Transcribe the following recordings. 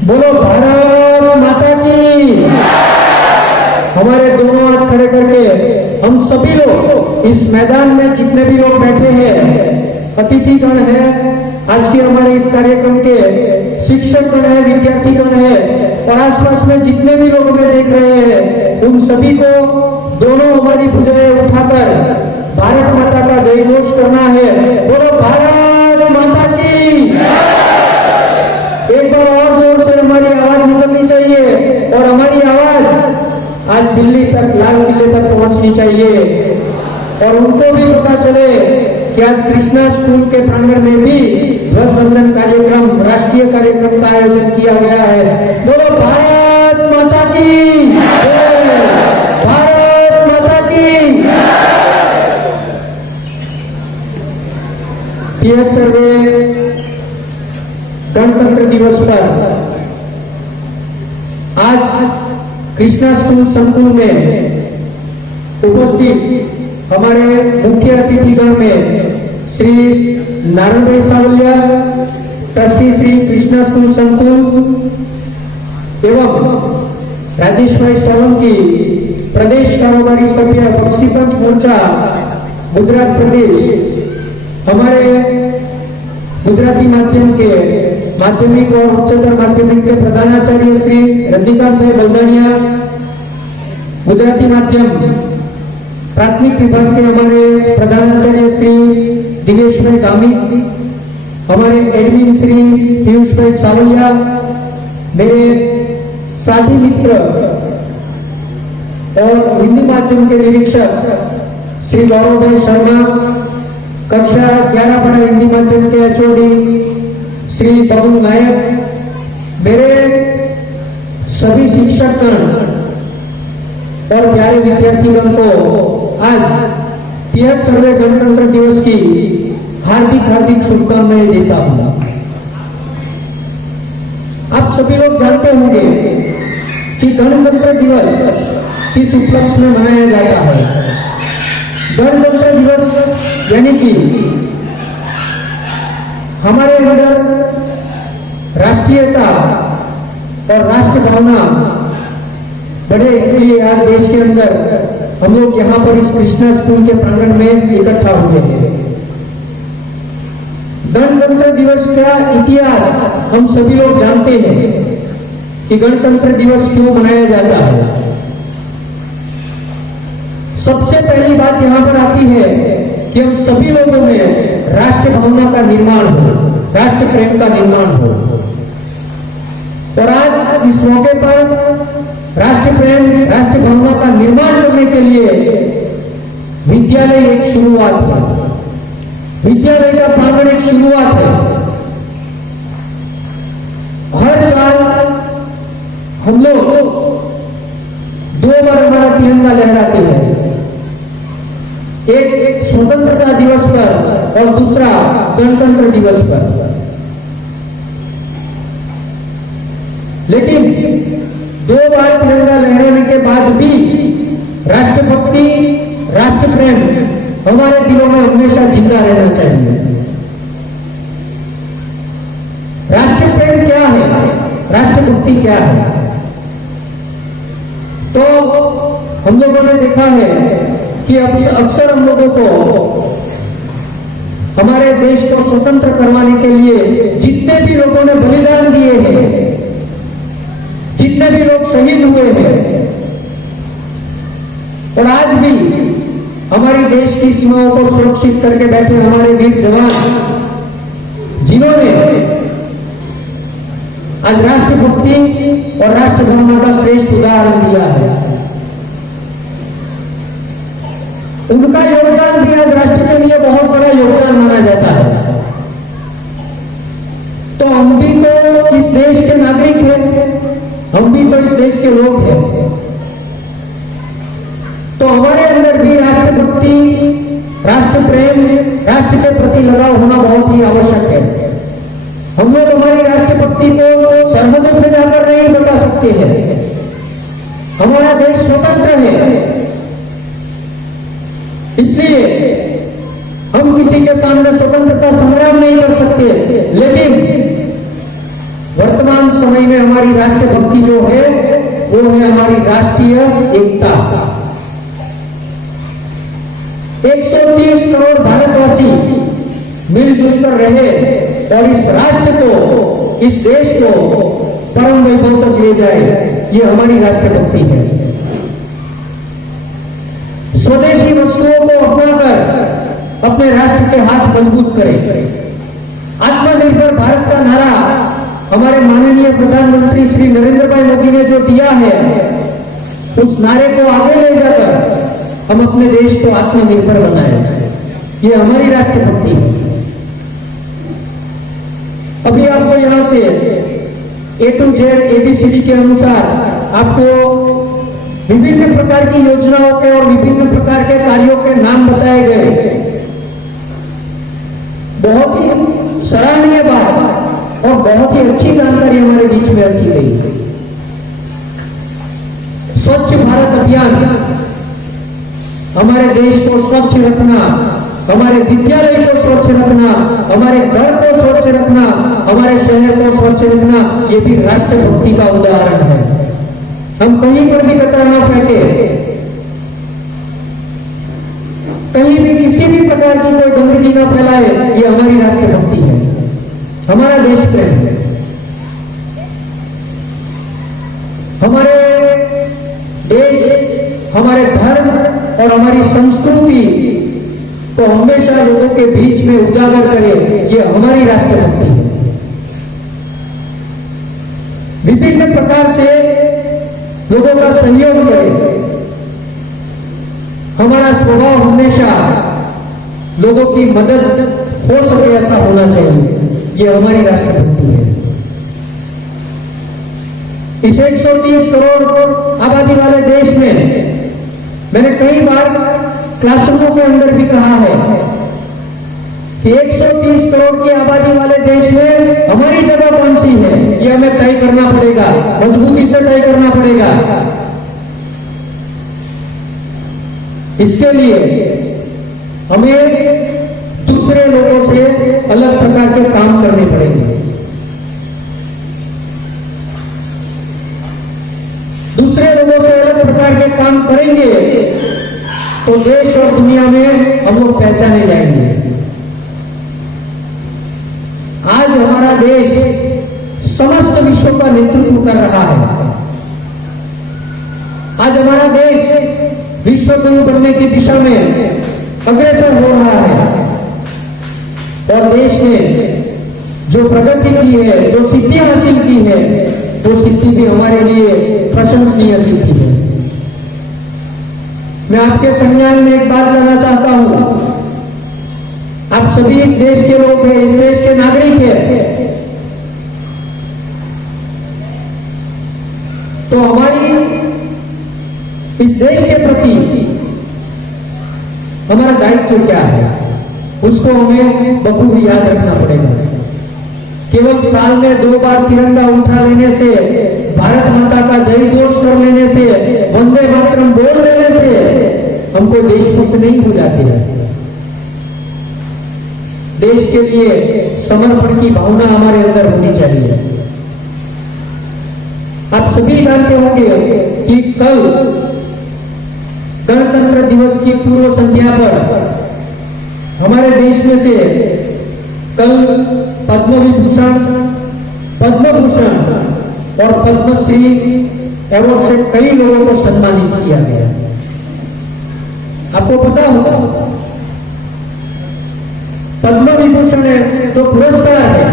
बोलो भारत माता की। हमारे दोनों हाथ खड़े करके हम सभी लोग इस मैदान में जितने भी लोग बैठे हैं, अतिथिगण है, आज के हमारे इस कार्यक्रम के शिक्षकगण है, विद्यार्थीगण है और आसपास में जितने भी लोग हमें देख रहे हैं, उन सभी को दोनों हमारी भुजाएं उठाकर भारत माता का जय घोष करना है। बोलो भारत माता की। एक बार और जोर से हमारी आवाज निकलनी चाहिए और हमारी आवाज आज दिल्ली तक, लाल किले तक पहुंचनी चाहिए और उनको भी पता चले कि आज कृष्णा स्कूल के प्रांगण में भी ध्वजवंदन कार्यक्रम, राष्ट्रीय कार्यक्रम का आयोजन किया गया है। बोलो भारत माता की, भारत माता की। 73वें गणतंत्र दिवस पर आज कृष्णा स्कूल संकुल में उपस्थित हमारे मुख्य अतिथिगण में श्री नारायण भाई सावलिया, ट्रस्टी श्री कृष्णा स्कूल संकुल एवं राजेश भाई सोलंकी, प्रदेश कारोबारी सभ्य बख्शीपंथ मोर्चा गुजरात प्रदेश, हमारे गुजराती माध्यम के माध्यमिक और उच्चतर माध्यमिक के प्रधानाचार्य श्री रजनीकांत भाई बलदानिया, गुजराती माध्यम प्राथमिक विभाग के हमारे प्रधानाचार्य श्री दिनेश भाई गामी, हमारे एडमिन श्री पीयूष भाई सावलिया, मेरे साथी मित्र और हिंदी माध्यम के निरीक्षक श्री गौरव भाई शर्मा, कक्षा 11 पढ़ा हिंदी माध्यम के एचओडी श्री बबुल नायक, मेरे सभी शिक्षकगण और प्यारे विद्यार्थीगण को आज 73वें गणतंत्र दिवस की हार्दिक हार्दिक शुभकामनाएं देता हूं। आप सभी लोग जानते होंगे कि गणतंत्र दिवस किस उपलक्ष्य में मनाया जाता है। गणतंत्र दिवस यानी कि हमारे अंदर राष्ट्रीयता और राष्ट्र भावना बढ़े, इसलिए आज देश के अंदर हम लोग यहाँ पर इस कृष्णा स्कूल के प्रांगण में इकट्ठा हुए हैं। गणतंत्र दिवस का इतिहास हम सभी लोग जानते हैं कि गणतंत्र दिवस क्यों मनाया जाता है। सबसे पहली बात यहाँ पर आती है कि हम सभी लोगों में राष्ट्र भावना का निर्माण हो, राष्ट्र प्रेम का निर्माण हो और आज इस मौके पर राष्ट्र प्रेम, राष्ट्र भावना का निर्माण करने के लिए विद्यालय एक शुरुआत है, विद्यालय का प्रांगण एक शुरुआत है। हर साल हम लोग 2 बार हमारा तिरंगा लहराते हैं, एक स्वतंत्रता दिवस पर और दूसरा गणतंत्र दिवस पर। लेकिन 2 बार तिरंगा लहराने के बाद भी राष्ट्रभक्ति, राष्ट्र प्रेम हमारे दिलों में हमेशा जिंदा रहना चाहिए। राष्ट्र प्रेम क्या है, राष्ट्रभक्ति क्या है? तो हम लोगों ने देखा है कि अक्सर हम लोगों को हमारे देश को स्वतंत्र करवाने के लिए जितने भी लोगों ने बलिदान दिए हैं, जितने भी लोग शहीद हुए हैं और आज भी हमारी देश की सीमाओं को सुरक्षित करके बैठे हमारे वीर जवान, जिन्होंने आज राष्ट्रभक्ति और राष्ट्र भावना का श्रेष्ठ उदाहरण दिया है, उनका योगदान भी आज राष्ट्र के लिए बहुत बड़ा योगदान माना जाता है। तो हम भी तो इस देश के नागरिक हैं, हम भी तो इस देश के लोग हैं, तो हमारे अंदर भी राष्ट्रभक्ति, राष्ट्र प्रेम, राष्ट्र के प्रति लगाव होना बहुत ही आवश्यक है। हम लोग हमारी राष्ट्रभक्ति को सरहद से जाकर नहीं बता सकते हैं। हमारा देश स्वतंत्र है, इसलिए हम किसी के सामने स्वतंत्रता संग्राम नहीं कर सकते, लेकिन वर्तमान समय में हमारी राष्ट्रभक्ति जो है वो है हमारी राष्ट्रीय एकता। 130 करोड़ भारतवासी मिलजुल कर रहे और इस राष्ट्र को, इस देश को परम वैभव तक ले जाए, ये हमारी राष्ट्रभक्ति है। स्वदेशी वस्तुओं को अपनाकर अपने राष्ट्र के हाथ मजबूत करें। आत्मनिर्भर भारत का नारा हमारे माननीय प्रधानमंत्री श्री नरेंद्र भाई मोदी ने जो दिया है, उस नारे को आगे ले जाकर हम अपने देश को आत्मनिर्भर बनाएं। ये हमारी राष्ट्रभक्ति है। अभी आपको यहां से A to Z ABCD के अनुसार आपको विभिन्न प्रकार की योजनाओं के और विभिन्न प्रकार के कार्यों के नाम बताए गए। बहुत ही सराहनीय बात और बहुत ही अच्छी जानकारी हमारे बीच में रखी गई। स्वच्छ भारत अभियान, हमारे देश को स्वच्छ रखना, हमारे विद्यालय को स्वच्छ रखना, हमारे घर को स्वच्छ रखना, हमारे शहर को स्वच्छ रखना, ये भी राष्ट्रभक्ति का उदाहरण है। हम कहीं पर भी कचरा न फेंके, कहीं भी किसी भी प्रकार की कोई गंदगी न फैलाए, ये हमारी राष्ट्रभक्ति है, हमारा देश प्रेम है। हमारे देश, हमारे धर्म और हमारी संस्कृति को हमेशा लोगों के बीच में उजागर करे, ये हमारी राष्ट्रभक्ति है। विभिन्न प्रकार से लोगों का सहयोग करे, हमारा स्वभाव हमेशा लोगों की मदद हो सके ऐसा होना चाहिए, ये हमारी राष्ट्रभक्ति है। इस 130 करोड़ आबादी वाले देश में मैंने कई बार क्लासरूमों के अंदर भी कहा है कि 130 करोड़ की आबादी वाले देश में हमारी जगह कौन सी है, ये हमें तय करना पड़ेगा, मजबूती से तय करना पड़ेगा। इसके लिए हमें दूसरे लोगों से अलग प्रकार के काम करने पड़ेंगे। दूसरे लोगों से अलग प्रकार के काम करेंगे तो देश और दुनिया में हम लोग पहचाने जाएंगे। आज हमारा देश समस्त विश्व का नेतृत्व कर रहा है। आज हमारा देश विश्व गुरु बनने की दिशा में अग्रसर हो रहा है और देश ने जो प्रगति की है, जो सिद्धि हासिल की है, वो सिद्धि भी हमारे लिए प्रशंसनीय सिद्धि है। मैं आपके संज्ञान में एक बात कहना चाहता हूं, आप सभी इस देश के लोग हैं, इस देश के नागरिक हैं, तो हमारी इस देश के प्रति हमारा दायित्व क्या है, उसको हमें बखूबी याद रखना पड़ेगा। केवल साल में 2 बार तिरंगा उठा लेने से, भारत माता का जय घोष कर लेने से, वंदे मातरम बोल लेने से हमको देशभक्त नहीं हो जाते हैं। देश के लिए समर्पण की भावना हमारे अंदर होनी चाहिए। आप सभी जानते होंगे कि कल गणतंत्र दिवस की पूर्व संध्या पर हमारे देश में से कल पद्म विभूषण, पद्म भूषण और पद्मश्री अवार्ड से कई लोगों को सम्मानित किया गया। आपको पता होगा पद्म विभूषण जो पुरस्कार है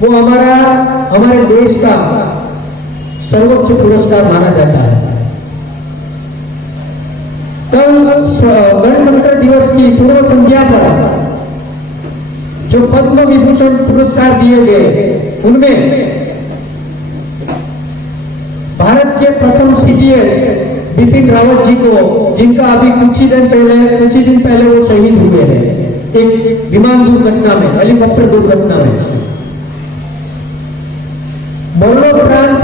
वो हमारे देश का सर्वोच्च पुरस्कार माना जाता है। कल गणतंत्र दिवस की पूर्व संध्या पर जो पद्म विभूषण पुरस्कार दिए गए, उनमें भारत के प्रथम CDS बिपिन रावत जी को, जिनका अभी कुछ ही दिन पहले वो शहीद हुए हैं एक विमान दुर्घटना में, हेलीकॉप्टर दुर्घटना में। मरणोपरांत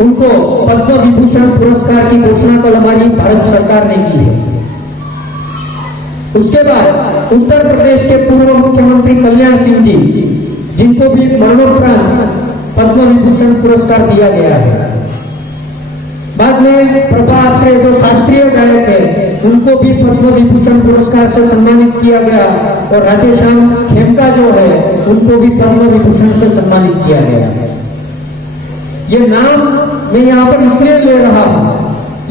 उनको पद्म विभूषण पुरस्कार की घोषणा कल हमारी भारत सरकार ने की है। उसके बाद उत्तर प्रदेश के पूर्व मुख्यमंत्री कल्याण सिंह जी, जिनको भी मरणोपरांत पद्म विभूषण पुरस्कार दिया गया है। बाद में प्रभा अत्रे जो शास्त्रीय गायक है उनको भी पद्म विभूषण पुरस्कार से सम्मानित किया गया, और राधेश्याम खेमका जो है उनको भी पद्म विभूषण से सम्मानित किया गया। ये नाम मैं यहाँ पर इसलिए ले रहा हूँ,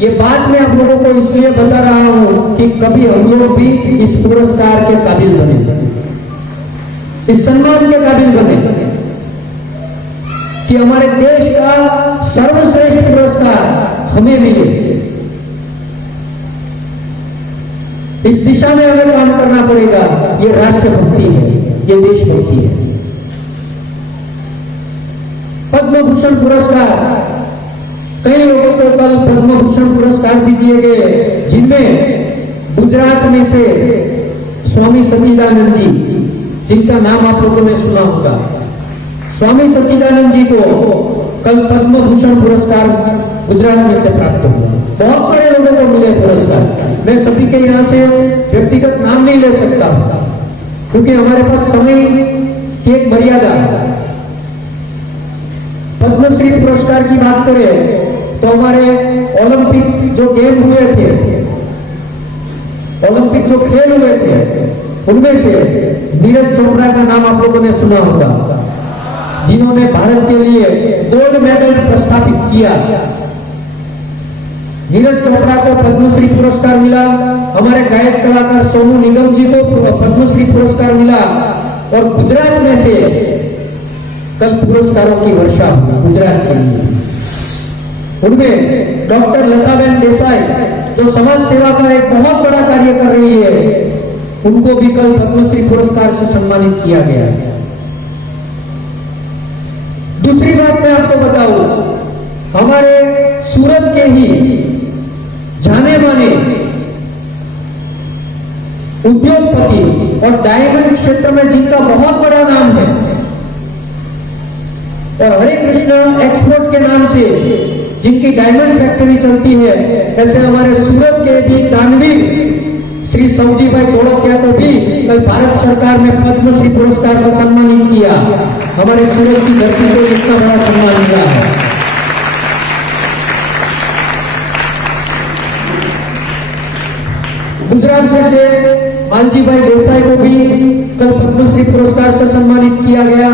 ये बात मैं आप लोगों को इसलिए बता रहा हूँ कि कभी हम लोग भी इस पुरस्कार के काबिल बने, इस सम्मान के काबिल बने, कि हमारे देश का सर्वश्रेष्ठ पुरस्कार हमें मिले। इस दिशा में हमें काम करना पड़ेगा। ये राष्ट्रभक्ति है, ये देशभक्ति है। पद्म भूषण पुरस्कार, कई लोगों को कल पद्म भूषण पुरस्कार भी दिए गए, जिनमें गुजरात में से स्वामी सच्चिदानंद जी, जिनका नाम आप लोगों ने सुना होगा, स्वामी सच्चिदानंद जी को कल पद्म भूषण पुरस्कार गुजरात में से प्राप्त हुआ। बहुत सारे लोगों को मिले पुरस्कार। मैं सभी के यहाँ से व्यक्तिगत नाम नहीं ले सकता क्योंकि हमारे पास समय की एक मर्यादा है। पद्मश्री पुरस्कार की बात करें तो हमारे ओलंपिक जो गेम हुए थे, ओलंपिक जो खेल हुए थे, उनमें से नीरज चोपड़ा का नाम आप लोगों ने सुना होगा, जिन्होंने भारत के लिए गोल्ड मेडल प्रस्थापित किया। नीरज चोपड़ा को पद्मश्री पुरस्कार मिला। हमारे गायक कलाकार सोनू निगम जी को पद्मश्री पुरस्कार मिला। और गुजरात में से कल पुरस्कारों की वर्षा हुई गुजरात के लिए। उनमें डॉक्टर लताबेन देसाई, जो समाज सेवा का एक बहुत बड़ा कार्य कर रही है, उनको भी कल पद्मश्री पुरस्कार से सम्मानित किया गया है। दूसरी बात मैं आपको बताऊं, हमारे सूरत के ही जाने माने उद्योगपति और डायमंड क्षेत्र में जिनका बहुत बड़ा नाम है और हरे कृष्णा एक्सपोर्ट के नाम से जिनकी डायमंड फैक्ट्री चलती है, ऐसे हमारे सूरत के भी दानवीर श्री सऊदी भाई तोड़किया को भी कल भारत सरकार ने पद्मश्री पुरस्कार से सम्मानित किया। हमारे सूरत की धरती को इतना बड़ा सम्मान मिला है। गुजरात में से मालजी भाई देसाई को भी कल पद्मश्री पुरस्कार से सम्मानित किया गया।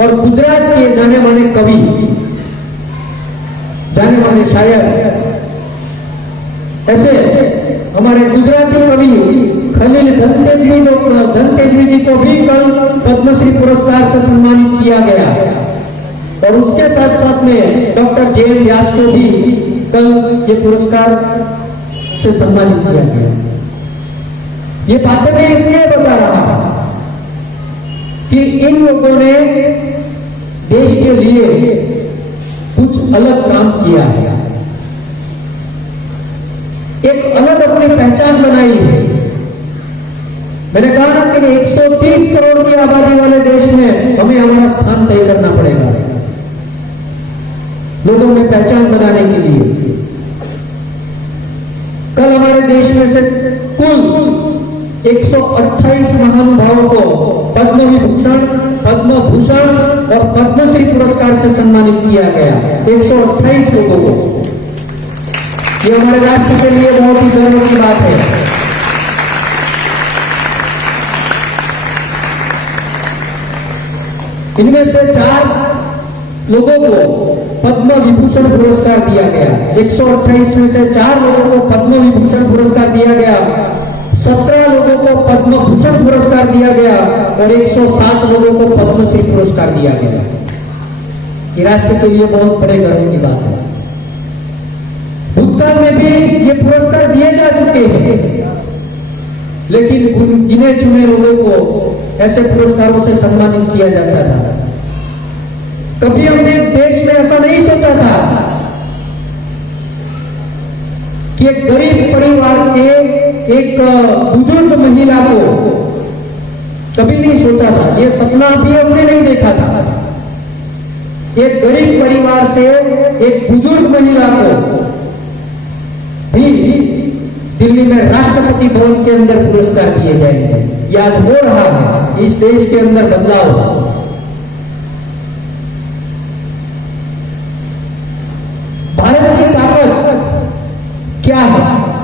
और गुजरात के जाने माने कवि, जाने माने शायर, ऐसे हमारे गुजराती कवि खलील धनतेजवी जी को भी कल पद्मश्री पुरस्कार से सम्मानित किया गया। और उसके साथ साथ में डॉक्टर जे.एम. व्यास को भी कल ये पुरस्कार से सम्मानित किया गया। ये बातें मैं इसलिए बता रहा कि इन लोगों ने देश के लिए कुछ अलग काम किया है, एक अलग अपनी पहचान बनाई है। मैंने कहा ना कि 130 करोड़ की आबादी वाले देश में हमें हमारा स्थान तय करना पड़ेगा लोगों में पहचान बनाने के लिए। कल हमारे देश में से कुल 128 महानुभावों को पद्म विभूषण, पद्म भूषण और पद्मश्री पुरस्कार से सम्मानित किया गया। 128 लोगों को। ये हमारे राष्ट्र के लिए बहुत ही गर्व की बात है। इनमें से 4 लोगों को पद्म विभूषण पुरस्कार दिया गया। 128 में से 4 लोगों को पद्म विभूषण पुरस्कार दिया गया, 17 लोगों को पद्म भूषण पुरस्कार दिया गया और 107 लोगों को पद्मश्री पुरस्कार दिया गया। ये राष्ट्र के लिए बहुत बड़े गर्व की बात है। भूतकाल में भी ये पुरस्कार दिए जा चुके हैं, लेकिन गिने चुने लोगों को ऐसे पुरस्कारों से सम्मानित किया जाता था। कभी हमने देश में ऐसा नहीं सोचा था कि एक गरीब परिवार के एक बुजुर्ग महिला को, कभी नहीं सोचा था, ये सपना भी हमने नहीं देखा था। एक गरीब परिवार से एक बुजुर्ग महिला को भी दिल्ली में राष्ट्रपति भवन के अंदर पुरस्कार दिए जाएंगे। याद हो रहा है, इस देश के अंदर बदलाव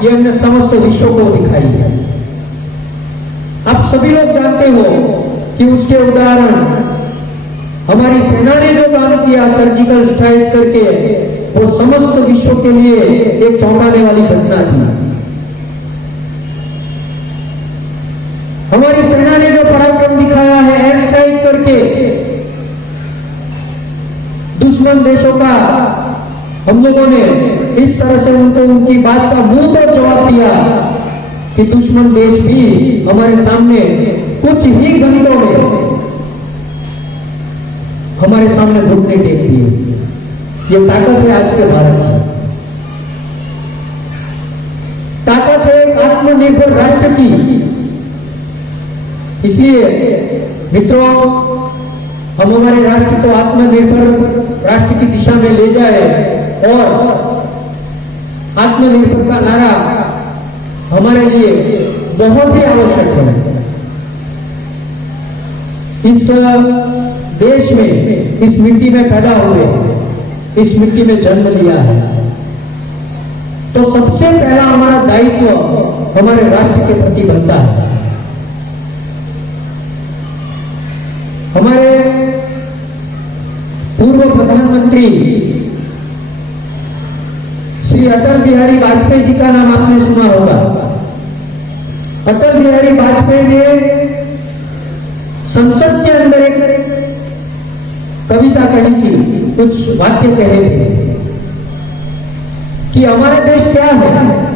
ये हमने समस्त विश्व को दिखाई है। आप सभी लोग जानते हो कि उसके उदाहरण हमारी सेना ने जो काम किया सर्जिकल स्ट्राइक करके, वो समस्त विश्व के लिए एक चौंकाने वाली घटना थी। हमारी सेना ने जो पराक्रम दिखाया है एयर स्ट्राइक करके, दुश्मन देशों का हम लोगों ने इस तरह से उनको उनकी बात का मुंह तोड़ जवाब दिया कि दुश्मन देश भी हमारे सामने कुछ ही घंटों में हमारे सामने घुटने टेक दिए। ये ताकत है आज के भारत की, ताकत है एक आत्मनिर्भर राष्ट्र की। इसलिए मित्रों, हम हमारे राष्ट्र को आत्मनिर्भर राष्ट्र की दिशा में ले जाए और आत्मनिर्भर का नारा हमारे लिए बहुत ही आवश्यक है। इस देश में, इस मिट्टी में पैदा हुए, इस मिट्टी में जन्म लिया है, तो सबसे पहला हमारा दायित्व हमारे राष्ट्र के प्रति बनता है। हमारे पूर्व प्रधानमंत्री श्री अटल बिहारी वाजपेयी जी का नाम आपने सुना होगा। अटल बिहारी वाजपेयी ने संसद के अंदर एक कविता कही थी, कुछ वाक्य कहे थे कि हमारा देश क्या है।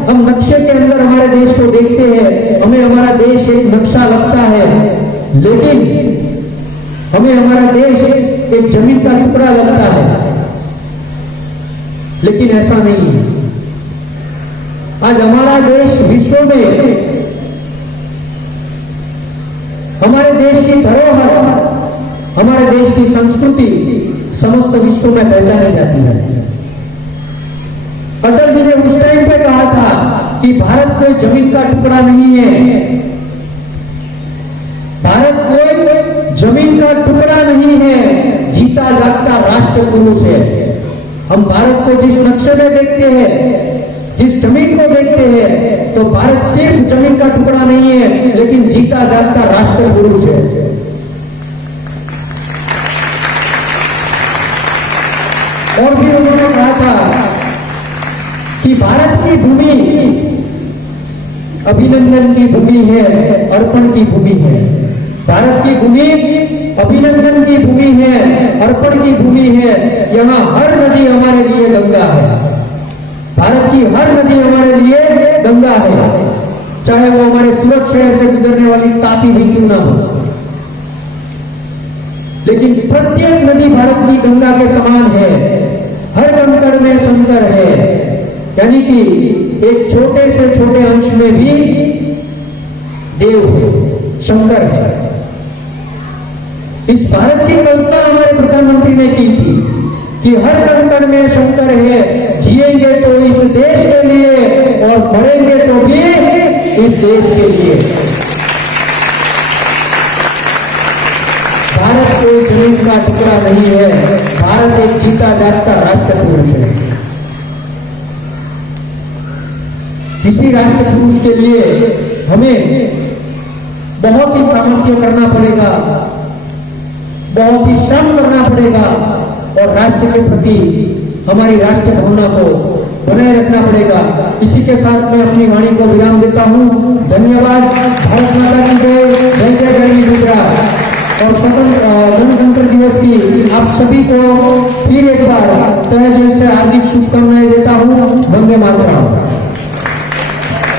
हम नक्शे के अंदर हमारे देश को देखते हैं, हमें हमारा देश एक नक्शा लगता है, लेकिन हमें हमारा देश एक जमीन का टुकड़ा लगता है। लेकिन ऐसा नहीं है। आज हमारा देश विश्व में, हमारे देश की धरोहर, हमारे देश की संस्कृति समस्त विश्व में पहचानी जाती है। अटल जी ने उस टाइम पे कहा था कि भारत कोई जमीन का टुकड़ा नहीं है, भारत कोई जमीन का टुकड़ा नहीं है, जीता जागता राष्ट्र पुरुष है। हम भारत को जिस नक्शे में देखते हैं, जिस जमीन को देखते हैं, तो भारत सिर्फ जमीन का टुकड़ा नहीं है, लेकिन जीता जागता राष्ट्र पुरुष है। और भी उन्होंने कहा था कि भारत की भूमि अभिनंदन की भूमि है, अर्पण की भूमि है। भारत की भूमि अभिनंदन की भूमि है, अर्पण की भूमि है। यहाँ हर नदी हमारे लिए गंगा है। भारत की हर नदी हमारे लिए गंगा है, चाहे वो हमारे सूरत शहर से गुजरने वाली तापी भी क्यों ना हो। लेकिन प्रत्येक नदी भारत की गंगा के समान है। हर कंकड़ में शंकर है, यानी कि एक छोटे से छोटे अंश में भी देव है, शंकर है। इस भारत की कल्पना हमारे प्रधानमंत्री ने की थी कि हर कंकड़ में शंकर है, जिएंगे तो इस देश के लिए और मरेंगे तो भी इस देश के लिए। भारत कोई जमीन का टुकड़ा नहीं है, भारत एक जीता जागता राष्ट्र पुरुष है। किसी राष्ट्र पुरुष के लिए हमें बहुत ही सामर्थ्य करना पड़ेगा, बहुत ही श्रम करना पड़ेगा और राष्ट्र के प्रति हमारी राष्ट्र भावना को बनाए रखना पड़ेगा। इसी के साथ मैं अपनी वाणी को विराम देता हूं। धन्यवाद। भारत माता की जय, जय जय गणतंत्र गुजरात और गणतंत्र दिवस की आप सभी को